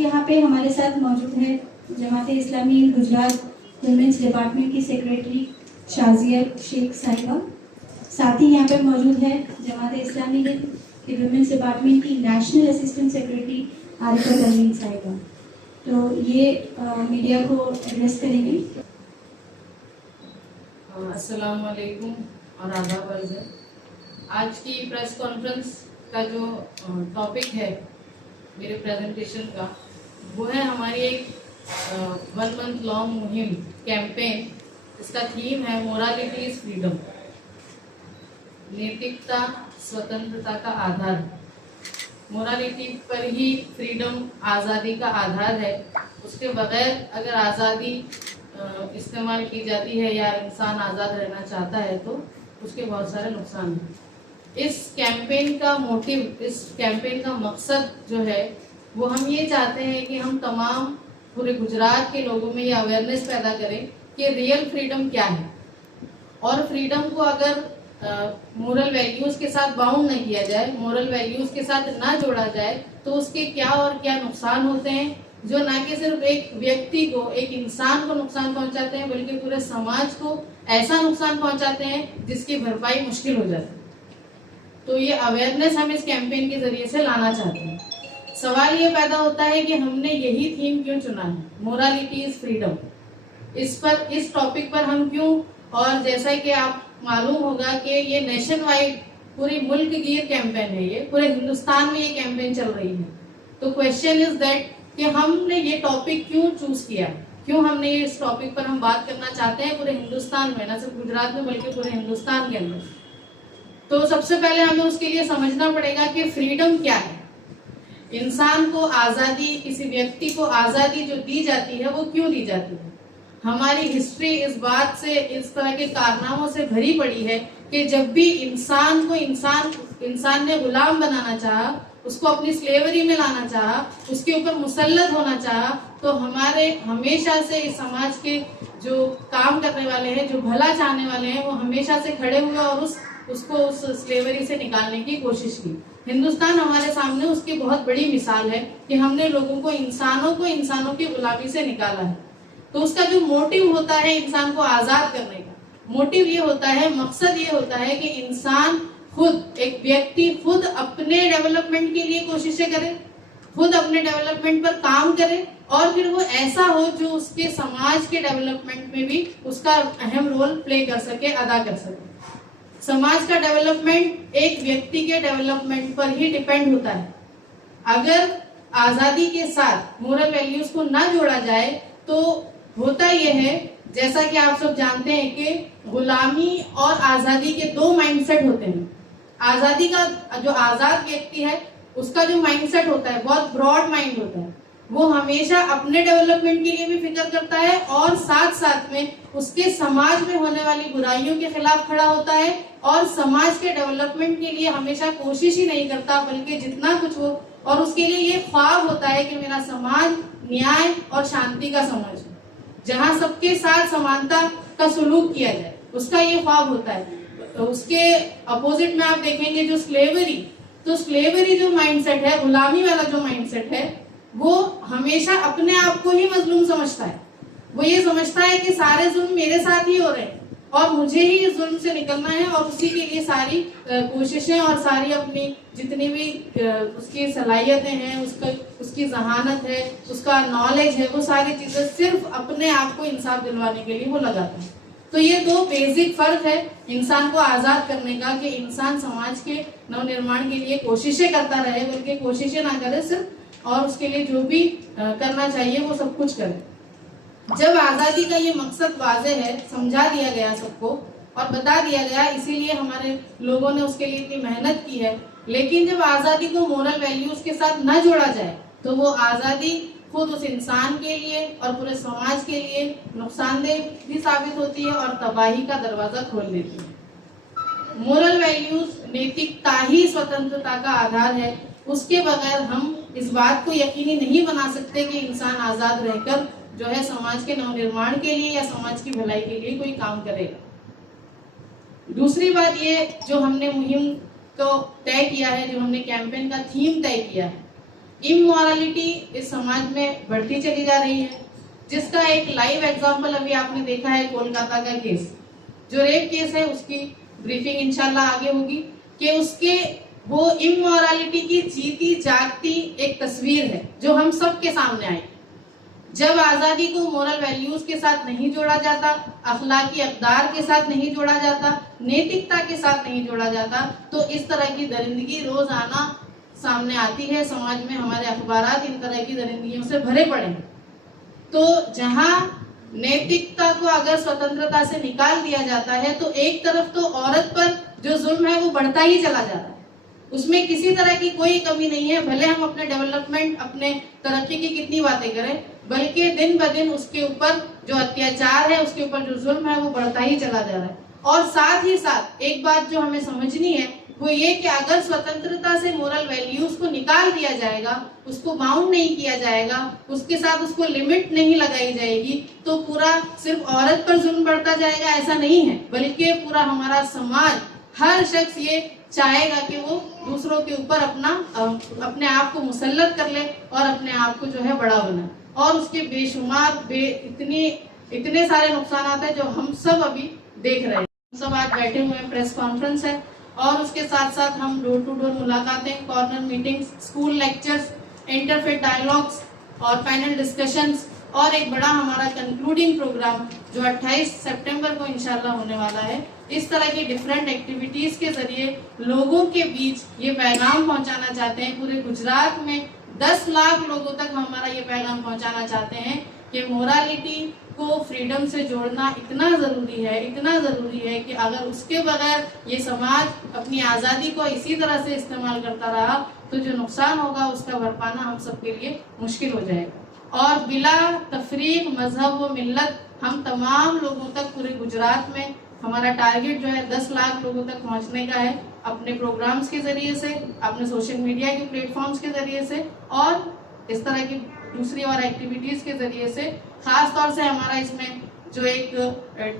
यहाँ पे हमारे साथ मौजूद है जमात इस्लामी गुजरात वुमेन्स डिपार्टमेंट की सेक्रेटरी शाजिया शेख साहिबा। साथ ही यहाँ पे मौजूद है जमात इस्लामी के वुमेन्स डिपार्टमेंट की national assistant secretary Arifa Parveen साहिबा। तो ये मीडिया को एड्रेस करेंगे। अस्सलाम वालेकुम और आदाब अर्ज़ है। आज की प्रेस कॉन्फ्रेंस का जो टॉपिक है मेरे प्रेजेंटेशन का, वो है हमारी एक 1 मंथ लॉन्ग मुहिम कैंपेन। इसका थीम है मोरालिटी इज फ्रीडम, नैतिकता स्वतंत्रता का आधार। मोरालिटी पर ही फ्रीडम आज़ादी का आधार है। उसके बगैर अगर आज़ादी इस्तेमाल की जाती है या इंसान आज़ाद रहना चाहता है तो उसके बहुत सारे नुकसान हैं। इस कैंपेन का मोटिव, इस कैंपेन का मकसद जो है वो हम ये चाहते हैं कि हम तमाम पूरे गुजरात के लोगों में ये अवेयरनेस पैदा करें कि रियल फ्रीडम क्या है, और फ्रीडम को अगर मोरल वैल्यूज़ के साथ बाउंड नहीं किया जाए, मोरल वैल्यूज़ के साथ ना जोड़ा जाए तो उसके क्या और क्या नुकसान होते हैं, जो ना कि सिर्फ एक व्यक्ति को, एक इंसान को नुकसान पहुंचाते हैं, बल्कि पूरे समाज को ऐसा नुकसान पहुंचाते हैं जिसकी भरपाई मुश्किल हो जाती है। तो ये अवेयरनेस हम इस कैंपेन के जरिए से लाना चाहते हैं। सवाल ये पैदा होता है कि हमने यही थीम क्यों चुना है, मोरालिटी इज फ्रीडम। इस टॉपिक पर हम क्यों, और जैसा कि आप मालूम होगा कि ये नेशन वाइड पूरी मुल्क गिर कैंपेन है, ये पूरे हिंदुस्तान में ये कैंपेन चल रही है। तो क्वेश्चन इज दैट कि हमने ये टॉपिक क्यों चूज किया, क्यों हमने इस टॉपिक पर हम बात करना चाहते हैं पूरे हिंदुस्तान में, ना सिर्फ गुजरात में बल्कि पूरे हिंदुस्तान के अंदर। तो सबसे पहले हमें उसके लिए समझना पड़ेगा कि फ्रीडम क्या है। इंसान को आज़ादी, किसी व्यक्ति को आज़ादी जो दी जाती है वो क्यों दी जाती है। हमारी हिस्ट्री इस बात से, इस तरह के कारनामों से भरी पड़ी है कि जब भी इंसान को इंसान ने गुलाम बनाना चाहा, उसको अपनी स्लेवरी में लाना चाहा, उसके ऊपर मुसल्लत होना चाहा, तो हमारे हमेशा से इस समाज के जो काम करने वाले हैं, जो भला चाहने वाले हैं, वो हमेशा से खड़े हुए और उसको उस स्लेवरी से निकालने की कोशिश की। हिंदुस्तान हमारे सामने उसकी बहुत बड़ी मिसाल है कि हमने लोगों को इंसानों की गुलामी से निकाला है। तो उसका जो मोटिव होता है इंसान को आजाद करने का, मोटिव ये होता है, मकसद ये होता है कि इंसान खुद, एक व्यक्ति खुद अपने डेवलपमेंट के लिए कोशिशें करे, खुद अपने डेवलपमेंट पर काम करे, और फिर वो ऐसा हो जो उसके समाज के डेवलपमेंट में भी उसका अहम रोल प्ले कर सके, अदा कर सके। समाज का डेवलपमेंट एक व्यक्ति के डेवलपमेंट पर ही डिपेंड होता है। अगर आजादी के साथ मोरल वैल्यूज को ना जोड़ा जाए तो होता यह है, जैसा कि आप सब जानते हैं कि गुलामी और आजादी के दो माइंडसेट होते हैं। आजादी का जो आजाद व्यक्ति है उसका जो माइंडसेट होता है बहुत ब्रॉड माइंड होता है। वो हमेशा अपने डेवलपमेंट के लिए भी फिक्र करता है और साथ साथ में उसके समाज में होने वाली बुराइयों के खिलाफ खड़ा होता है, और समाज के डेवलपमेंट के लिए हमेशा कोशिश ही नहीं करता, बल्कि जितना कुछ हो, और उसके लिए ये ख्वाब होता है कि मेरा समाज न्याय और शांति का समाज है, जहाँ सबके साथ समानता का सुलूक किया जाए, उसका ये ख्वाब होता है। तो उसके अपोजिट में आप देखेंगे जो स्लेवरी, तो स्लेवरी जो माइंडसेट है, गुलामी वाला जो माइंडसेट है, वो हमेशा अपने आप को ही मजलूम समझता है। वो ये समझता है कि सारे जुल्म मेरे साथ ही हो रहे हैं और मुझे ही इस जुल्म से निकलना है, और उसी के लिए सारी कोशिशें और सारी अपनी जितनी भी उसकी सलाहियतें हैं, उसकी जहानत है, उसका नॉलेज है, वो सारी चीजें सिर्फ अपने आप को इंसाफ दिलवाने के लिए वो लगाता है। तो ये दो बेसिक फर्क है इंसान को आजाद करने का, कि इंसान समाज के नवनिर्माण के लिए कोशिशें करता रहे, बल्कि कोशिशें ना करे सिर्फ, और उसके लिए जो भी करना चाहिए वो सब कुछ करे। जब आजादी का ये मकसद वाज़े है, समझा दिया गया सबको और बता दिया गया, इसीलिए हमारे लोगों ने उसके लिए इतनी मेहनत की है। लेकिन जब आजादी को मोरल वैल्यूज के साथ न जोड़ा जाए तो वो आजादी खुद उस इंसान के लिए और पूरे समाज के लिए नुकसानदेह भी साबित होती है और तबाही का दरवाजा खोल देती है। मोरल वैल्यूज, नैतिकता ही स्वतंत्रता का आधार है। उसके बगैर हम इस बात को यकीनी नहीं बना सकते कि इंसान आजाद रहकर जो है समाज के नवनिर्माण के लिए या समाज की भलाई के लिए कोई काम करेगा। दूसरी बात ये, जो हमने मुहिम को तय किया है, जो हमने कैंपेन का थीम तय किया है, इमोरलिटी इस समाज में बढ़ती चली जा रही है, जिसका एक लाइव एग्जांपल अभी आपने देखा है कोलकाता का केस, जो रेप केस है। उसकी ब्रीफिंग इंशाल्लाह आगे होगी कि उसके वो इमोरलिटी की जीती जागती एक तस्वीर है जो हम सबके सामने आई। जब आज़ादी को मोरल वैल्यूज के साथ नहीं जोड़ा जाता, अखलाकी अक़दार के साथ नहीं जोड़ा जाता, नैतिकता के साथ नहीं जोड़ा जाता, तो इस तरह की दरिंदगी रोजाना सामने आती है समाज में। हमारे अखबारात इन तरह की दरिंदगियों से भरे पड़े हैं। तो जहां नैतिकता को अगर स्वतंत्रता से निकाल दिया जाता है तो एक तरफ तो औरत पर जो जुल्म है वो बढ़ता ही चला जा रहा है, उसमें किसी तरह की कोई कमी नहीं है। भले हम अपने डेवलपमेंट, अपने तरक्की की कितनी बातें करें, बल्कि दिन ब दिन उसके ऊपर जो अत्याचार है, उसके ऊपर जो जुल्म है वो बढ़ता ही चला जा रहा है। और साथ ही साथ एक बात जो हमें समझनी है वो ये कि अगर स्वतंत्रता से मोरल वैल्यूज को निकाल दिया जाएगा, उसको बाउंड नहीं किया जाएगा, उसके साथ उसको लिमिट नहीं लगाई जाएगी, तो पूरा सिर्फ औरत पर जुल्म बढ़ता जाएगा ऐसा नहीं है, बल्कि पूरा हमारा समाज, हर शख्स ये चाहेगा कि वो दूसरों के ऊपर अपने आप को मुसल्लत कर ले और अपने आप को जो है बड़ा बनाए। और उसके बेशुमार इतने सारे नुकसान है जो हम सब अभी देख रहे हैं। सब आज बैठे हुए हैं, प्रेस कॉन्फ्रेंस है, और उसके साथ साथ हम डोर टू डोर मुलाकातें, corner meetings, school lectures, interfaith dialogues और पैनल डिस्कशंस, और एक बड़ा हमारा कंक्लूडिंग प्रोग्राम जो 28 सितंबर को इंशाल्लाह होने वाला है। इस तरह की डिफरेंट एक्टिविटीज के जरिए लोगों के बीच ये पैगाम पहुंचाना चाहते हैं। पूरे गुजरात में 10 लाख लोगों तक हमारा ये पैगाम पहुंचाना चाहते हैं कि मोरालिटी को फ्रीडम से जोड़ना इतना ज़रूरी है कि अगर उसके बगैर ये समाज अपनी आज़ादी को इसी तरह से इस्तेमाल करता रहा तो जो नुकसान होगा उसका भरपाना हम सबके लिए मुश्किल हो जाएगा। और बिला तफरीक मजहब व मिल्लत हम तमाम लोगों तक पूरे गुजरात में हमारा टारगेट जो है 10 लाख लोगों तक पहुंचने का है, अपने प्रोग्राम्स के जरिए से, अपने सोशल मीडिया के प्लेटफॉर्म्स के जरिए से, और इस तरह की दूसरी और एक्टिविटीज़ के जरिए से। खास तौर से हमारा इसमें जो एक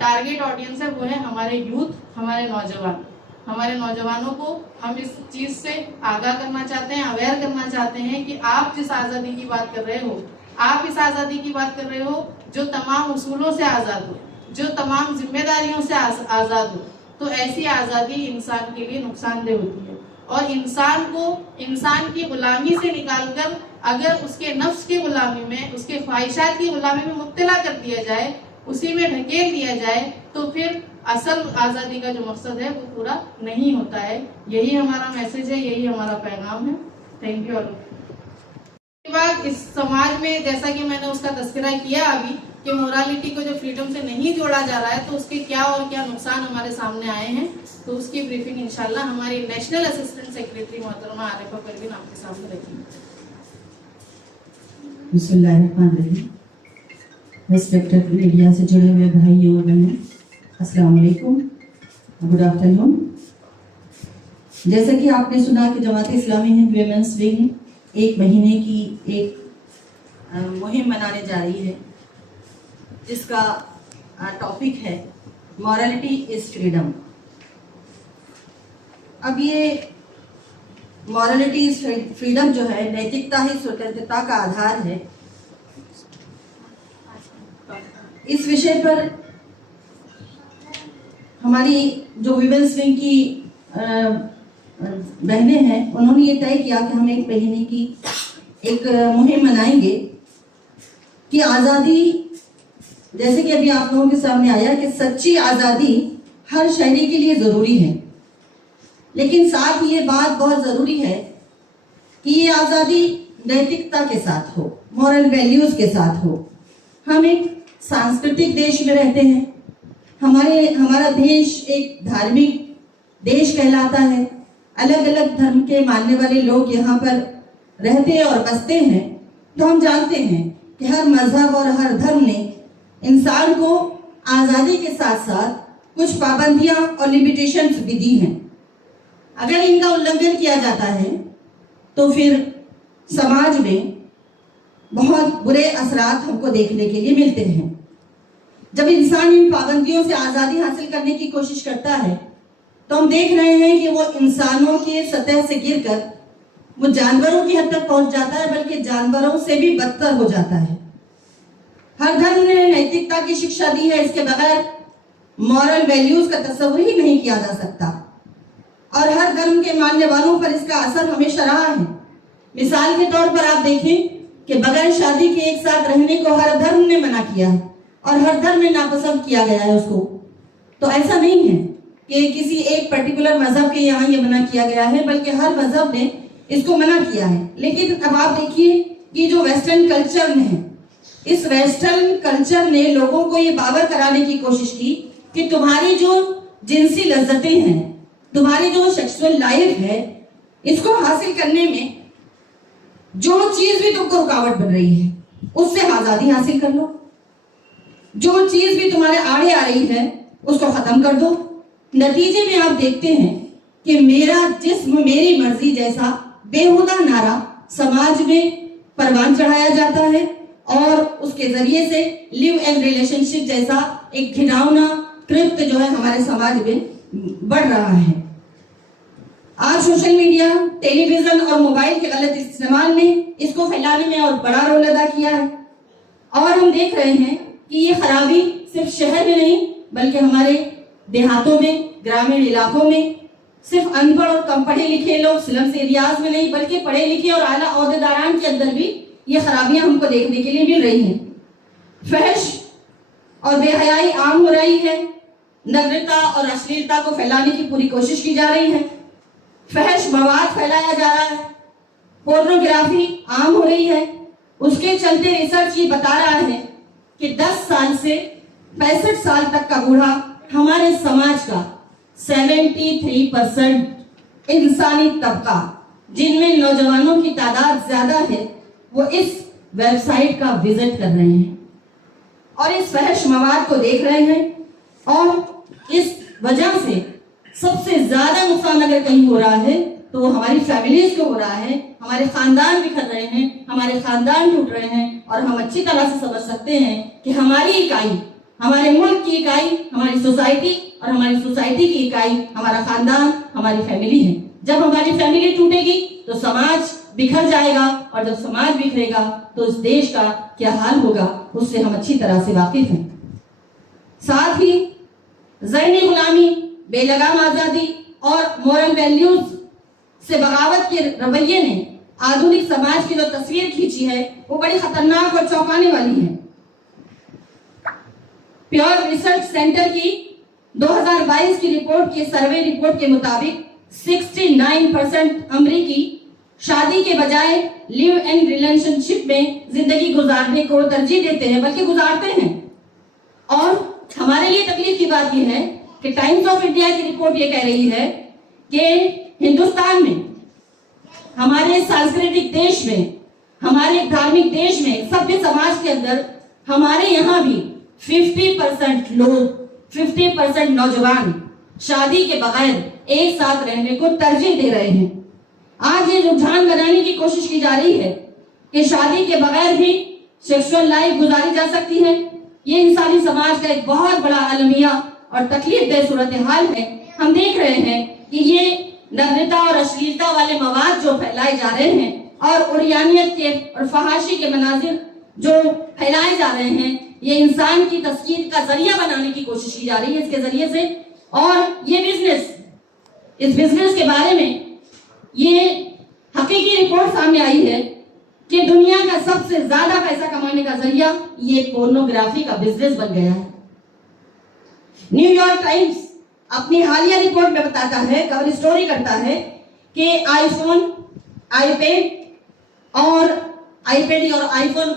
टारगेट ऑडियंस है वो है हमारे यूथ, हमारे नौजवान। हमारे नौजवानों को हम इस चीज़ से आगाह करना चाहते हैं, अवेयर करना चाहते हैं कि आप जिस आज़ादी की बात कर रहे हो, आप इस आज़ादी की बात कर रहे हो जो तमाम उसूलों से आज़ाद हो, जो तमाम जिम्मेदारियों से आज़ाद हो। तो ऐसी आज़ादी इंसान के लिए नुकसानदेह होती है, और इंसान को इंसान की गुलामी से निकालकर अगर उसके नफ्स की गुलामी में, उसके ख्वाहिशात की गुलामी में मुब्तला कर दिया जाए, उसी में ढकेल दिया जाए, तो फिर असल आज़ादी का जो मकसद है वो पूरा नहीं होता है। यही हमारा मैसेज है, यही हमारा पैगाम है। Thank you. उसके बाद इस समाज में जैसा कि मैंने उसका तस्करा किया अभी कि मोरालिटी को जो फ्रीडम से नहीं जोड़ा जा रहा है तो उसके क्या और क्या नुकसान हमारे सामने आए हैं, तो उसकी ब्रीफिंग इंशाल्लाह हमारी नेशनल असिस्टेंट सेक्रेटरी मोहतरमा आरिफा परवीन आपके सामने रखेंगे। बिस्मिल्लाहिर्रहमानिर्रहीम। रिस्पेक्टेड मीडिया से जुड़े हुए भाइयों और बहनों, अस्सलाम वालेकुम, गुड आफ्टरनून। जैसा कि आपने सुना कि जमात इस्लामी हिंद विमेंस विंग 1 महीने की एक मुहिम मनाने जा रही है, जिसका टॉपिक है मॉरलिटी इज फ्रीडम। अब ये मॉरलिटी इज फ्रीडम जो है, नैतिकता ही स्वतंत्रता का आधार है, इस विषय पर हमारी जो विमेंस विंग की बहनें हैं उन्होंने ये तय किया कि हम 1 महीने की एक मुहिम मनाएंगे कि आज़ादी, जैसे कि अभी आप लोगों के सामने आया कि सच्ची आज़ादी हर शहरी के लिए ज़रूरी है, लेकिन साथ ही ये बात बहुत ज़रूरी है कि ये आज़ादी नैतिकता के साथ हो, मॉरल वैल्यूज़ के साथ हो। हम एक सांस्कृतिक देश में रहते हैं, हमारा देश एक धार्मिक देश कहलाता है। अलग अलग धर्म के मानने वाले लोग यहाँ पर रहते और बसते हैं। तो हम जानते हैं कि हर मजहब और हर धर्म ने इंसान को आज़ादी के साथ साथ कुछ पाबंदियां और लिमिटेशंस भी दी हैं। अगर इनका उल्लंघन किया जाता है तो फिर समाज में बहुत बुरे असरात हमको देखने के लिए मिलते हैं। जब इंसान इन पाबंदियों से आज़ादी हासिल करने की कोशिश करता है तो हम देख रहे हैं कि वो इंसानों के सतह से गिरकर वो जानवरों की हद तक पहुंच जाता है, बल्कि जानवरों से भी बदतर हो जाता है। हर धर्म ने नैतिकता की शिक्षा दी है, इसके बगैर मॉरल वैल्यूज का तस्वीर ही नहीं किया जा सकता, और हर धर्म के मानने वालों पर इसका असर हमेशा रहा है। मिसाल के तौर पर आप देखें कि बगैर शादी के एक साथ रहने को हर धर्म ने मना किया है और हर धर्म में नापसंद किया गया है उसको। तो ऐसा नहीं है कि किसी एक पर्टिकुलर मजहब के यहाँ ये मना किया गया है, बल्कि हर मजहब ने इसको मना किया है। लेकिन अब आप देखिए कि जो वेस्टर्न कल्चर में है, इस वेस्टर्न कल्चर ने लोगों को ये बावर कराने की कोशिश की कि तुम्हारी जो जिनसी लज्जतें हैं, तुम्हारी जो सेक्सुअल लाइफ है, इसको हासिल करने में जो चीज भी तुमको रुकावट बन रही है उससे आजादी हासिल कर लो। जो चीज भी तुम्हारे आड़े आ रही है उसको खत्म कर दो। नतीजे में आप देखते हैं कि मेरा जिस्म मेरी मर्जी जैसा बेहुदा नारा समाज में परवान चढ़ाया जाता है, और उसके जरिए से लिव एंड रिलेशनशिप जैसा एक घिनौना कृत्य जो है हमारे समाज में बढ़ रहा है। आज सोशल मीडिया, टेलीविजन और मोबाइल के गलत इस्तेमाल ने इसको फैलाने में और बड़ा रोल अदा किया है, और हम देख रहे हैं कि ये खराबी सिर्फ शहर में नहीं बल्कि हमारे देहातों में, ग्रामीण इलाकों में, सिर्फ अनपढ़ और कम पढ़े लिखे लोग स्लम्स एरियाज में नहीं बल्कि पढ़े लिखे और आला ओहदेदारान के अंदर भी ये खराबियां हमको देखने के लिए मिल रही हैं। फहश और बेहयाई आम हो रही है, नग्नता और अश्लीलता को फैलाने की पूरी कोशिश की जा रही है, फहश मवाद फैलाया जा रहा है, पोर्नोग्राफी आम हो रही है। उसके चलते रिसर्च ये बता रहा है कि 10 साल से 65 साल तक का बूढ़ा हमारे समाज का 73% इंसानी तबका, जिनमें नौजवानों की तादाद ज्यादा है, वो इस वेबसाइट का विजिट कर रहे हैं और इस फहश मवाद को देख रहे हैं। और इस वजह से सबसे ज्यादा नुकसान अगर कहीं हो रहा है तो वो हमारी फैमिलीज को हो रहा है, हमारे खानदान बिखर रहे हैं, हमारे खानदान टूट रहे हैं, और हम अच्छी तरह से समझ सकते हैं कि हमारी इकाई, हमारे मुल्क की इकाई हमारी सोसाइटी, और हमारी सोसाइटी की इकाई हमारा खानदान, हमारी फैमिली है। जब हमारी फैमिली टूटेगी तो समाज बिखर जाएगा, और जब समाज बिखरेगा तो इस देश का क्या हाल होगा उससे हम अच्छी तरह से वाकिफ हैं। साथ ही ज़हनी गुलामी, बेलगाम आजादी और मोरल वैल्यूज से बगावत के रवैये ने आधुनिक समाज की जो तस्वीर खींची है वो बड़ी खतरनाक और चौंकाने वाली है। प्योर रिसर्च सेंटर की 2022 की रिपोर्ट की सर्वे रिपोर्ट के मुताबिक 69% अमरीकी शादी के बजाय लिव एंड रिलेशनशिप में जिंदगी गुजारने को तरजीह देते हैं, बल्कि गुजारते हैं। और हमारे लिए तकलीफ की बात यह है कि टाइम्स ऑफ इंडिया की रिपोर्ट ये कह रही है कि हिंदुस्तान में, हमारे सांस्कृतिक देश में, हमारे धार्मिक देश में, सभ्य समाज के अंदर हमारे यहाँ भी 50% लोग, 50% नौजवान शादी के बगैर एक साथ रहने को तरजीह दे रहे हैं। आज ये रुझान बनाने की कोशिश की जा रही है कि शादी के बगैर भी सेक्सुअल लाइफ गुजारी जा सकती है। ये इंसानी समाज का एक बहुत बड़ा अलमिया और तकलीफदेह सूरत हाल है। हम देख रहे हैं कि ये नग्नता और अश्लीलता वाले मवाद जो फैलाए जा रहे हैं और उरियानियत के और फहाशी के मनाजिर जो फैलाए जा रहे हैं, ये इंसान की तस्कीर का जरिया बनाने की कोशिश की जा रही है इसके जरिए से। और ये बिजनेस, इस बिजनेस के बारे में ये हकीकी रिपोर्ट सामने आई है कि दुनिया का सबसे ज्यादा पैसा कमाने का जरिया ये पोर्नोग्राफी का बिजनेस बन गया है। न्यूयॉर्क टाइम्स अपनी हालिया रिपोर्ट में बताता है, कवर स्टोरी करता है कि आईफोन, आईपैड और आईफोन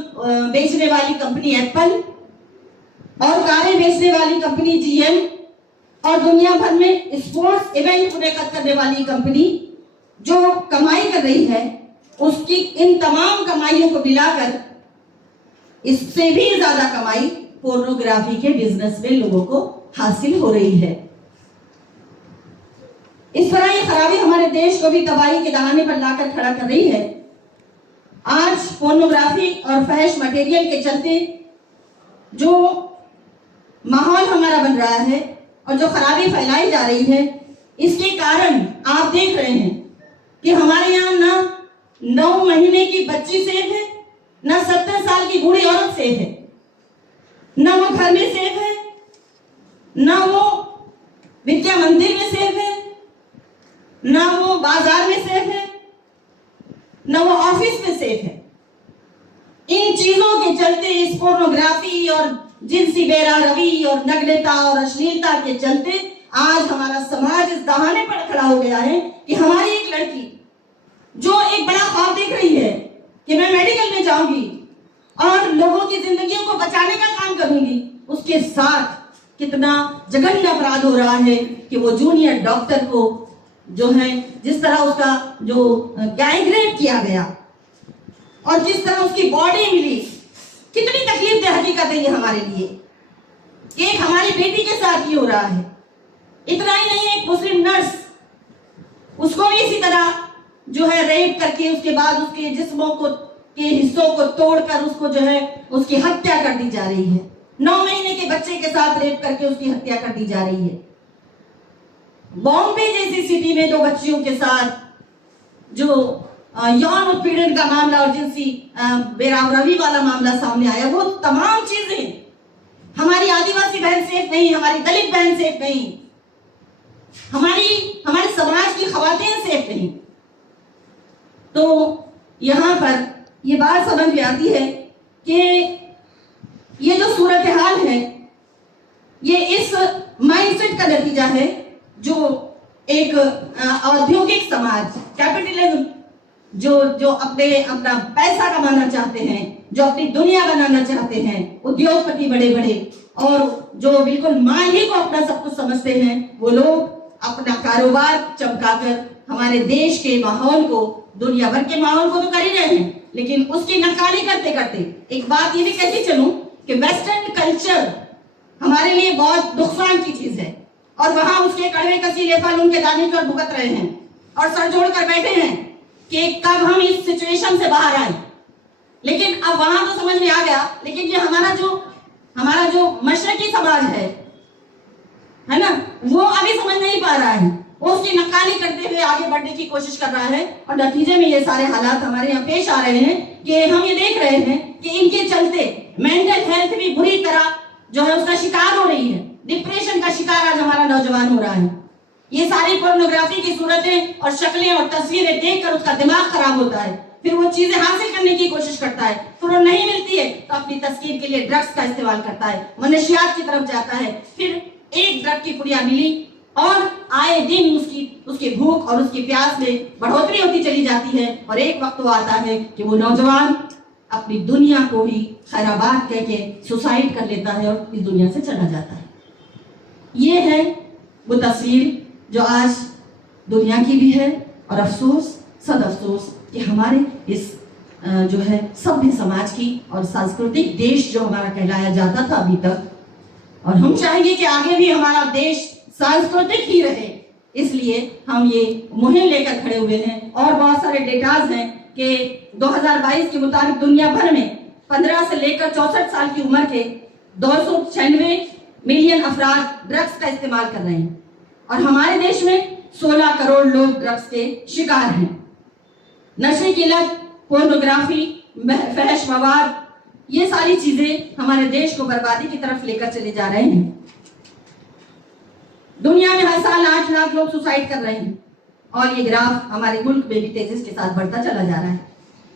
बेचने वाली कंपनी एप्पल और कारें बेचने वाली कंपनी जीएम और दुनिया भर में स्पोर्ट्स इवेंट मुनक्कद करने वाली कंपनी जो कमाई कर रही है, उसकी इन तमाम कमाइयों को मिलाकर इससे भी ज्यादा कमाई पोर्नोग्राफी के बिजनेस में लोगों को हासिल हो रही है। इस तरह ये खराबी हमारे देश को भी तबाही के दहाने पर लाकर खड़ा कर रही है। आज पोर्नोग्राफी और फहश मटेरियल के चलते जो माहौल हमारा बन रहा है और जो खराबी फैलाई जा रही है, इसके कारण आप देख रहे हैं कि हमारे यहाँ ना 9 महीने की बच्ची सेफ है, ना 70 साल की बूढ़ी औरत सेफ है, ना वो घर में सेफ है, ना वो विद्या मंदिर में सेफ है, ना वो बाजार में सेफ है, ना वो ऑफिस में सेफ है। इन चीजों के चलते, इस पोर्नोग्राफी और जिनसी बेरारवी और नग्नता और अश्लीलता के चलते आज हमारा समाज इस दहाने पर खड़ा हो गया है कि हमारी एक लड़की जो एक बड़ा ख्वाब देख रही है कि मैं मेडिकल में जाऊंगी और लोगों की जिंदगियों को बचाने का काम करूंगी, उसके साथ कितना जघन्य अपराध हो रहा है कि वो जूनियर डॉक्टर को जो है जिस तरह उसका जो गैंग किया गया और जिस तरह उसकी बॉडी मिली, कितनी तकलीफ दे हकीकत है ये हमारे लिए। एक हमारी बेटी के साथ ये हो रहा है। इतना ही नहीं, एक मुस्लिम नर्स, उसको भी इसी तरह जो है रेप करके उसके बाद उसके जिस्मों को के हिस्सों को तोड़कर उसको जो है उसकी हत्या कर दी जा रही है। 9 महीने के बच्चे के साथ रेप करके उसकी हत्या कर दी जा रही है। बॉम्बे जैसी सिटी में 2 बच्चियों के साथ जो यौन उत्पीड़न का मामला और जिनसी बेराबरी वाला मामला सामने आया, वो तमाम चीजें हमारी आदिवासी बहन सेफ नहीं, हमारी दलित बहन सेफ नहीं, हमारे समाज की खवातीन सेफ नहीं। तो यहां पर ये बात समझ में आती है कि ये जो सूरत हाल है ये इस माइंडसेट का नतीजा है जो एक औद्योगिक समाज, कैपिटलिज्म, जो अपना पैसा कमाना चाहते हैं, जो अपनी दुनिया बनाना चाहते हैं, उद्योगपति बड़े बड़े और जो बिल्कुल माल ही को अपना सब कुछ समझते हैं, वो लोग अपना कारोबार चमकाकर हमारे देश के माहौल को, दुनिया भर के माहौल को तो कर ही रहे हैं, लेकिन उसकी नकाली करते करते एक बात ये भी कहती चलूं कि वेस्टर्न कल्चर हमारे लिए बहुत नुकसान की चीज है और वहां उसके कड़वे कसीले फल उनके दाने पर भुगत रहे हैं और सर जोड़कर बैठे हैं कि कब हम इस सिचुएशन से बाहर आए। लेकिन अब वहां तो समझ में आ गया, लेकिन ये हमारा जो मशरकी समाज है ना, वो अभी समझ नहीं पा रहा है। वो उसकी नकाली करते हुए आगे बढ़ने की कोशिश कर रहा है और नतीजे में ये सारे हालात हमारे यहाँ पेश आ रहे हैं कि हम ये देख रहे हैं कि इनके चलते मेंटल हेल्थ भी बुरी तरह जो है उसका शिकार हो रही है। डिप्रेशन का शिकार आज हमारा नौजवान हो रहा है। ये सारी पोर्नोग्राफी की सूरतें और शक्लें और तस्वीरें देखकर उसका दिमाग खराब होता है, फिर वो चीजें हासिल करने की कोशिश करता है, फिर वो नहीं मिलती है तो अपनी तस्कीर के लिए ड्रग्स का इस्तेमाल करता है, मनशियात की तरफ जाता है। फिर एक ड्रग की पुड़िया मिली और आए दिन उसकी भूख और उसकी प्यास में बढ़ोतरी होती चली जाती है और एक वक्त वो आता है कि वो नौजवान अपनी दुनिया को ही खैराबाद कह के सुसाइड कर लेता है और इस दुनिया से चला जाता है। ये है वो तस्वीर जो आज दुनिया की भी है और अफसोस, सद अफसोस कि हमारे इस जो है सभ्य समाज की और सांस्कृतिक देश जो हमारा कहलाया जाता था अभी तक, और हम चाहेंगे कि आगे भी हमारा देश सांस्कृतिक ही रहे, इसलिए हम ये मुहिम लेकर खड़े हुए हैं। और बहुत सारे डेटाज हैं कि 2022 के मुताबिक दुनिया भर में 15 से लेकर 64 साल की उम्र के 296 मिलियन अफराद ड्रग्स का इस्तेमाल कर रहे हैं और हमारे देश में 16 करोड़ लोग ड्रग्स के शिकार हैं। नशे की लत, पोर्नोग्राफी, फहश मवाद, ये सारी चीजें हमारे देश को बर्बादी की तरफ लेकर चले जा रहे हैं। दुनिया में हर साल 8 लाख लोग सुसाइड कर रहे हैं और ये ग्राफ हमारे मुल्क में भी तेजी के साथ बढ़ता चला जा रहा है।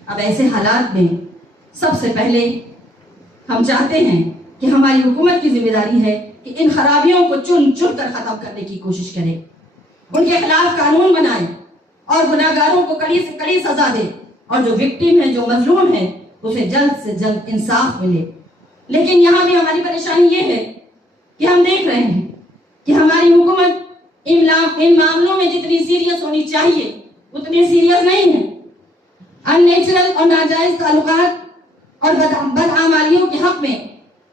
अब ऐसे हालात में सबसे पहले हम चाहते हैं कि हमारी हुकूमत की जिम्मेदारी है कि इन खराबियों को चुन चुन कर खत्म करने की कोशिश करे, उनके खिलाफ कानून बनाए और गुनाहगारों को कड़ी से कड़ी सजा दे और जो विक्टिम है, जो मजलूम है, उसे जल्द से जल्द इंसाफ मिले। लेकिन यहाँ भी हमारी परेशानी ये है कि हम देख रहे हैं कि हमारी हुकूमत इन मामलों में जितनी सीरियस होनी चाहिए उतनी सीरियस नहीं है। अननेचुरल और नाजायज ताल्लुकात और बदआमालियों के हक में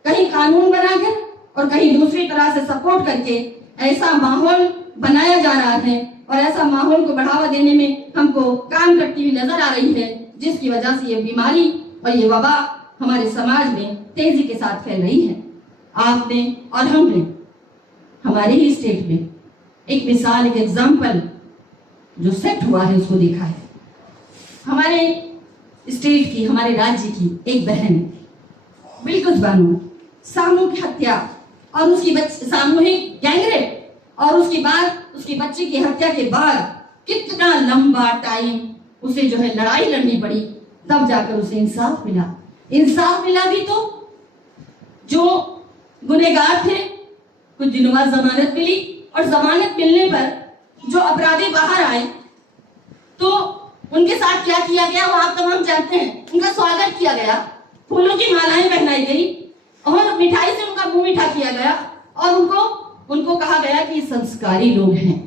कहीं कानून बनाकर और कहीं दूसरी तरह से सपोर्ट करके ऐसा माहौल बनाया जा रहा है और ऐसा माहौल को बढ़ावा देने में हमको काम करती हुई नजर आ रही है, जिसकी वजह से ये बीमारी और ये वबा हमारे समाज में तेजी के साथ फैल रही है। आपने और हमने हमारे ही स्टेट में एक मिसाल, एक एग्जाम्पल जो सेट हुआ है उसको देखा है। हमारे स्टेट की, हमारे राज्य की एक बहन बिल्कुल बानो सामूहिक हत्या और उसकी सामूहिक गैंगरेप और उसके बाद उसकी बच्ची की हत्या के बाद कितना लंबा टाइम उसे जो है लड़ाई लड़नी पड़ी, तब जाकर उसे इंसाफ मिला। इंसाफ मिला भी तो जो गुनहगार थे कुछ दिनों बाद जमानत मिली, और जमानत मिलने पर जो अपराधी बाहर आए तो उनके साथ क्या किया गया वो आप तमाम जानते हैं। उनका स्वागत किया गया, फूलों की मालाएं पहनाई गई और मिठाई से उनका मुंह मीठा किया गया और उनको कहा गया कि संस्कारी लोग हैं।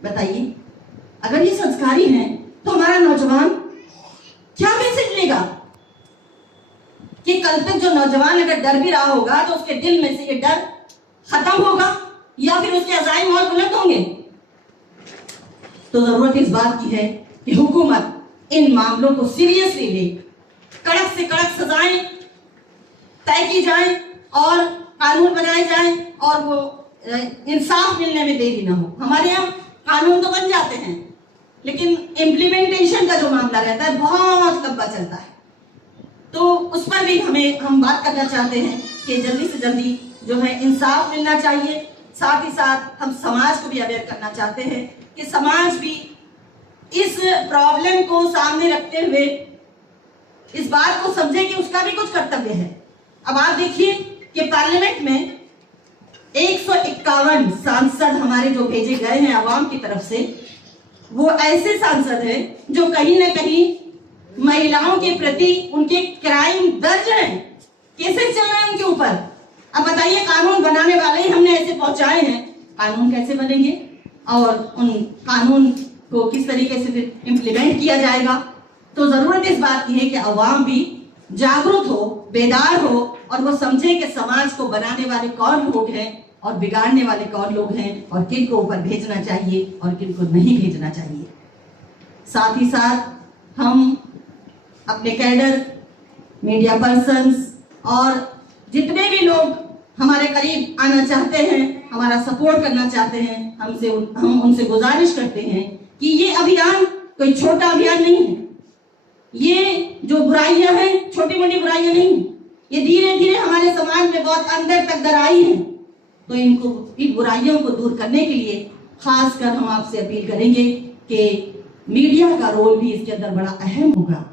बताइए, अगर ये संस्कारी हैं तो हमारा नौजवान क्या मैसेज लेगा कि कल तक जो नौजवान अगर डर भी रहा होगा तो उसके दिल में से ये डर खत्म होगा या फिर उसके अज़ाइम और बुलंद होंगे। तो जरूरत इस बात की है कि हुकूमत इन मामलों को सीरियसली ले, कड़क से कड़क सजाएं तय की जाए और कानून बनाए जाए और वो इंसाफ मिलने में देरी ना हो। हमारे यहाँ कानून तो बन जाते हैं लेकिन इम्प्लीमेंटेशन का जो मामला रहता है बहुत लंबा चलता है, तो उस पर भी हम बात करना चाहते हैं कि जल्दी से जल्दी जो है इंसाफ मिलना चाहिए। साथ ही साथ हम समाज को भी अवेयर करना चाहते हैं कि समाज भी इस प्रॉब्लम को सामने रखते हुए इस बात को समझे कि उसका भी कुछ कर्तव्य है। अब आप देखिए कि पार्लियामेंट में 151 सांसद हमारे जो भेजे गए हैं आवाम की तरफ से, वो ऐसे सांसद हैं जो कहीं ना कहीं महिलाओं के प्रति उनके क्राइम दर्ज हैं, केसेस चल रहे हैं उनके ऊपर। अब बताइए, कानून बनाने वाले ही हमने ऐसे पहुंचाए हैं, कानून कैसे बनेंगे और उन कानून को किस तरीके से इम्प्लीमेंट किया जाएगा। तो जरूरत इस बात की है कि अवाम भी जागरूक हो, बेदार हो और वो समझे कि समाज को बनाने वाले कौन लोग हैं और बिगाड़ने वाले कौन लोग हैं और किन को ऊपर भेजना चाहिए और किन को नहीं भेजना चाहिए। साथ ही साथ हम अपने कैडर, मीडिया पर्सन्स और जितने भी लोग हमारे करीब आना चाहते हैं, हमारा सपोर्ट करना चाहते हैं, हम उनसे गुजारिश करते हैं कि ये अभियान कोई छोटा अभियान नहीं है। ये जो बुराइयां हैं छोटी मोटी बुराइयां नहीं, ये धीरे धीरे हमारे समाज में बहुत अंदर तक दराई हैं। तो इन बुराइयों को दूर करने के लिए खासकर हम आपसे अपील करेंगे कि मीडिया का रोल भी इसके अंदर बड़ा अहम होगा।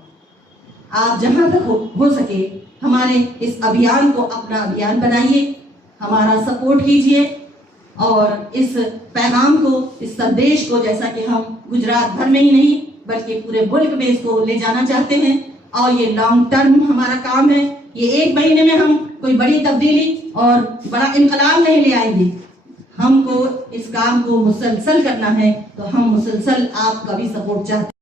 आप जहां तक हो सके हमारे इस अभियान को अपना अभियान बनाइए, हमारा सपोर्ट कीजिए और इस पैगाम को, इस संदेश को, जैसा कि हम गुजरात भर में ही नहीं बल्कि पूरे मुल्क में इसको ले जाना चाहते हैं और ये लॉन्ग टर्म हमारा काम है। ये एक महीने में हम कोई बड़ी तब्दीली और बड़ा इनकलाब नहीं ले आएंगे। हमको इस काम को मुसलसल करना है, तो हम मुसलसल आपका भी सपोर्ट चाहते हैं।